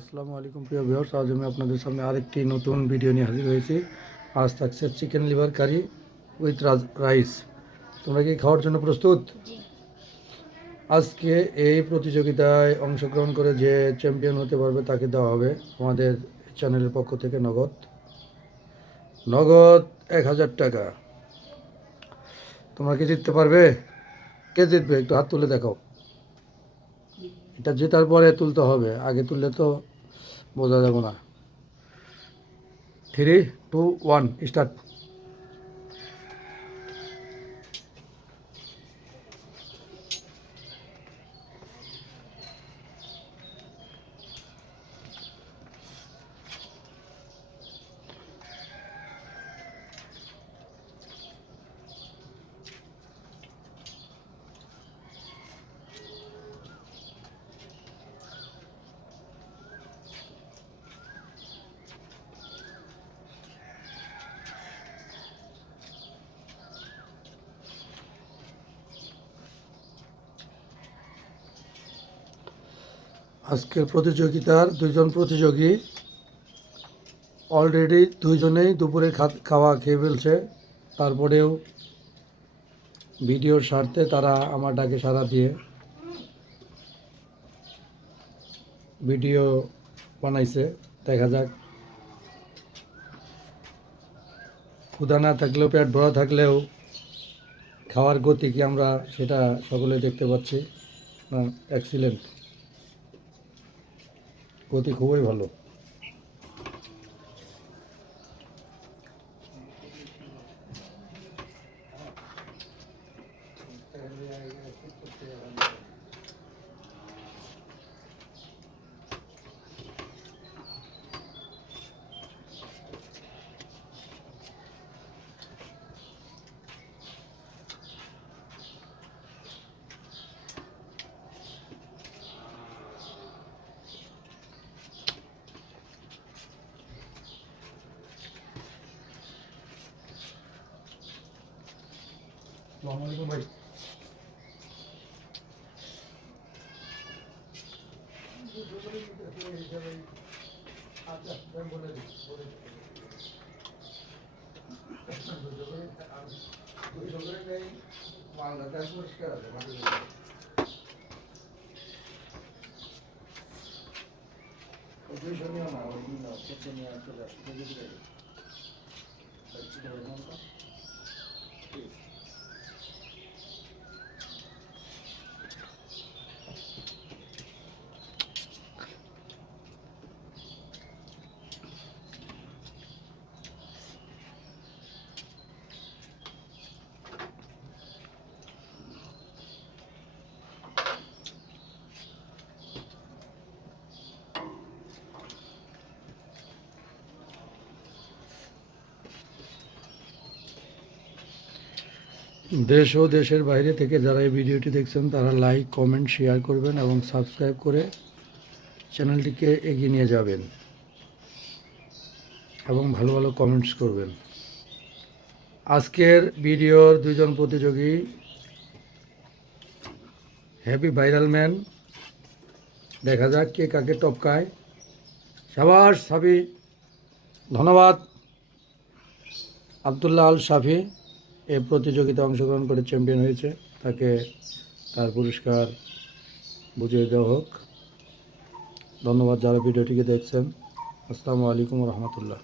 আসসালামু আলাইকুম প্রিয় ভিউয়ার্স, আজ আমি আপনাদের সামনে আরেকটি নতুন ভিডিও নিয়ে হাজির হয়েছি। আজ থাকছে chicken liver curry with rice. তোমরা কি খাওয়ার জন্য প্রস্তুত? আজকে এই প্রতিযোগিতায় অংশগ্রহণ করে যে চ্যাম্পিয়ন হতে পারবে তাকে দেওয়া হবে আমাদের চ্যানেলের পক্ষ থেকে নগদ নগদ 1000 টাকা। তোমরা কি জিততে পারবে? কে জিতবে একটু হাত তুলে দেখাও। এটা জেতার পরে তুলতে হবে, আগে তুললে তো বোঝা যাবে না। 3, 2, 1 স্টার্ট। আজকের প্রতিযোগিতার দুইজন প্রতিযোগী অলরেডি দুইজনেই দুপুরে খাওয়া খেয়ে ফেলছে। তারপরেও ভিডিওর স্বার্থে তারা আমার ডাকে সাড়া দিয়ে ভিডিও বানাইছে। দেখা যাক, ক্ষুধা না থাকলেও পেট ভরা থাকলেও খাওয়ার গতি কি আমরা সেটা সকলে দেখতে পাচ্ছি। না, এক্সিলেন্ট, গতি খুবই ভালো। আসসালামু আলাইকুম ভাই। আচ্ছা, বলে দিই। মালদাটা পরিষ্কার আছে, মাটি দুইশো নিও না, ওই দিন কেটে নিয়ে চলে আসতে দিতে দেশ ও দেশের বাইরে থেকে যারা এই ভিডিওটি দেখছেন তারা লাইক, কমেন্ট, শেয়ার করবেন এবং সাবস্ক্রাইব করে চ্যানেলটিকে এগিয়ে নিয়ে যাবেন এবং ভালো ভালো কমেন্টস করবেন। আজকের ভিডিওর দুইজন প্রতিযোগী হ্যাপি ভাইরাল ম্যান। দেখা যাক কে কাকে টপকায়। সাবাস সাফি, ধন্যবাদ। আবদুল্লাহ আল সাফি এই প্রতিযোগিতায় অংশগ্রহণ করে চ্যাম্পিয়ন হয়েছে, তাকে তার পুরস্কার বুঝিয়ে দেওয়া হোক। ধন্যবাদ যারা ভিডিওটিকে দেখছেন। আসসালামু আলাইকুম রহমতুল্লাহ।